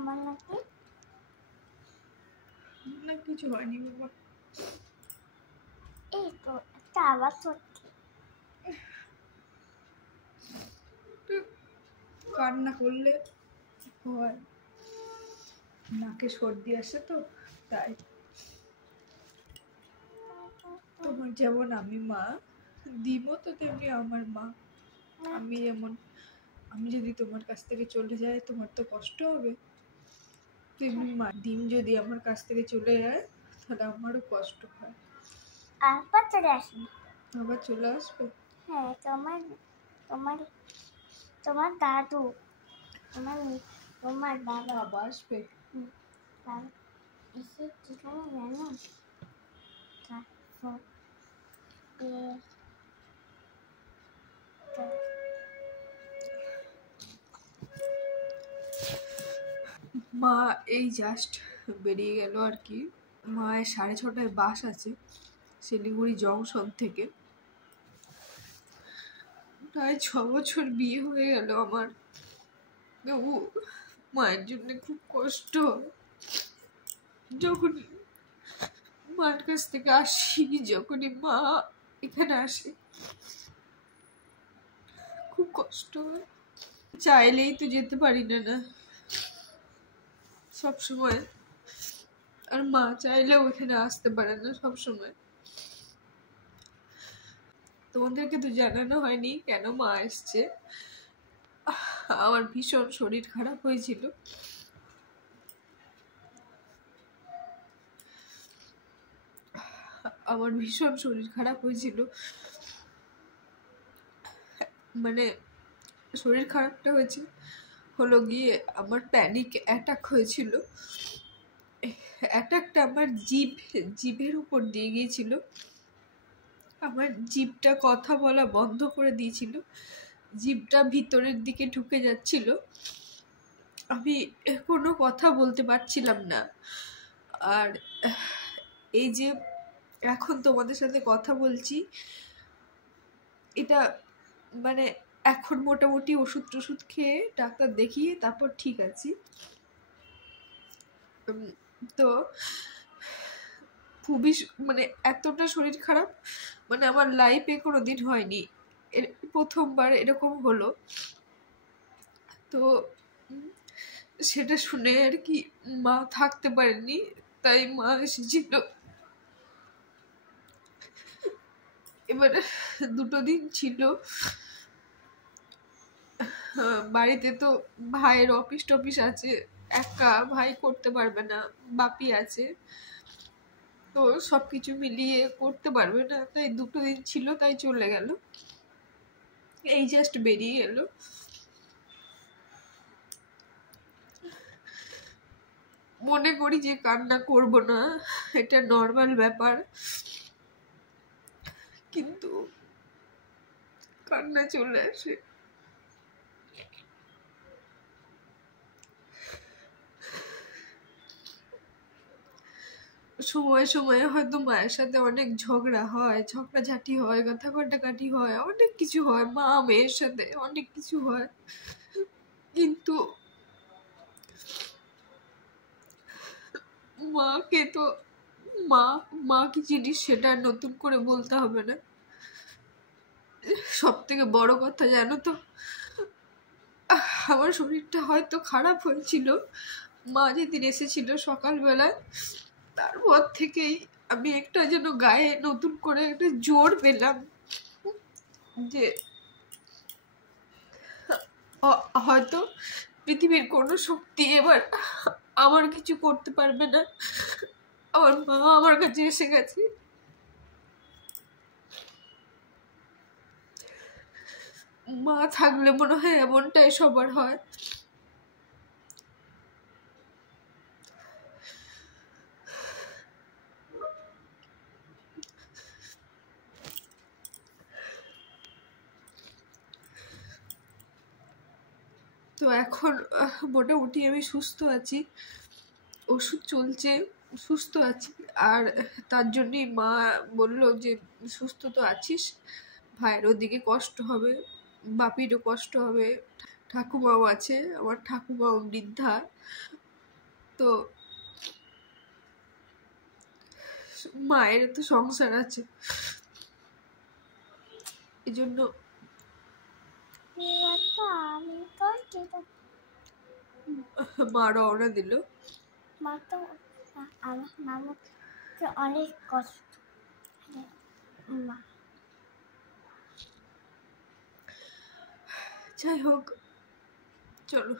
তোমার নাকি না কিছু হয়নি বাবা। এই তো একটা আওয়াজ হচ্ছে। কান্না করলে হয়, নাকে সর্দি আসে তো তাই। তোমার যেমন আমি মা, দিমও তো তেমনি আমার মা। আমি যেমন, আমি যদি তোমার কাছ থেকে চলে যাই তোমার তো কষ্ট হবে, তেমনি মা ডিম যদি আমার কাছ থেকে চলে যায় তাহলে আমারও কষ্ট হয়। আবার চলে আসবে। আবার চলে আসবে? হ্যাঁ, তোমার তোমার তোমার দাদু, তোমার তোমার বাবা আবার আসবে? বাবা এসে কি করে জানো? তারপর মা এই জাস্ট বেরিয়ে গেল আর কি। মায়ের 6:30টায় বাস আছে শিলিগুড়ি জংশন থেকে। প্রায় 6 বছর বিয়ে হয়ে গেল আমার, তবু মায়ের জন্য খুব কষ্ট। যখনই মায়ের কাছ থেকে আসি, যখনই মা এখানে আসে খুব কষ্ট হয়। চাইলেই তো যেতে পারি না না সব সময়, আর মা চাইলেও এখানে আসতে পারে না সব সময়। তোমাদেরকে তো জানানো হয়নি কেন মা এসছে। আমার ভীষণ শরীর খারাপ হয়েছিল, আমার ভীষণ শরীর খারাপ হয়েছিল। মানে শরীর খারাপটা হয়েছে হলো গিয়ে আমার প্যানিক অ্যাটাক হয়েছিল। অ্যাটাকটা আমার জিভের উপর দিয়ে গিয়েছিল। আমার জিভটা কথা বলা বন্ধ করে দিয়েছিল, জিভটা ভিতরের দিকে ঢুকে যাচ্ছিল, আমি কোনো কথা বলতে পারছিলাম না। আর এই যে এখন তোমাদের সাথে কথা বলছি, এটা মানে এখন মোটামুটি ওষুধ টষুধ খেয়ে ডাক্তার দেখিয়ে তারপর ঠিক আছি। তো খুবই মানে এতটা শরীর খারাপ মানে আমার লাইফে কোনোদিন হয়নি, প্রথমবার এরকম হলো। তো সেটা শুনে আর কি মা থাকতে পারেনি, তাই মা এসেছিল। এবার 2 দিন ছিল। বাড়িতে তো ভাইয়ের অফিস টফিস আছে, একা ভাই করতে পারবে না, বাপি আছে, তো সবকিছু মিলিয়ে করতে পারবে না, তাই 2 দিন ছিল, তাই চলে গেল। এই জাস্ট বেরিয়ে গেল। মনে করি যে কান্না করব না, এটা নর্মাল ব্যাপার, কিন্তু কান্না চলে আসে। সময়ে সময়ে হয়তো মায়ের সাথে অনেক ঝগড়া হয়, ঝগড়াঝাটি হয়, কথা কাটাকাটি হয়, অনেক কিছু হয়, মা মেয়ের সাথে অনেক কিছু হয়, কিন্তু মাকে তো মা মা কি জিনিস সেটা নতুন করে বলতে হবে না। সব থেকে বড় কথা জানো তো, আমার শরীরটা হয়তো খারাপ হয়েছিল, মা যেদিন এসেছিল সকালবেলায়, তারপর থেকেই আমি একটা যেন গায়ে নতুন করে একটা জোর পেলাম যে হয়তো পৃথিবীর কোনো শক্তি এবার আমার কিছু করতে পারবে না, আমার মা আমার কাছে এসে গেছে। মা থাকলে মনে হয় এমনটাই সবার হয়। তো এখন মোটামুটি আমি সুস্থ আছি, ওষুধ চলছে, সুস্থ আছি। আর তার জন্যই মা বলল যে সুস্থ তো আছিস, ভাইয়ের ওদিকে কষ্ট হবে, বাপিরও কষ্ট হবে, ঠাকুমাও আছে, আমার ঠাকুমাও বৃদ্ধা, তো মায়ের তো সংসার আছে, এই জন্য মা রওনা দিল। মা তো আমার মামাকে অনেক কষ্ট। মা যাই হোক, চলো।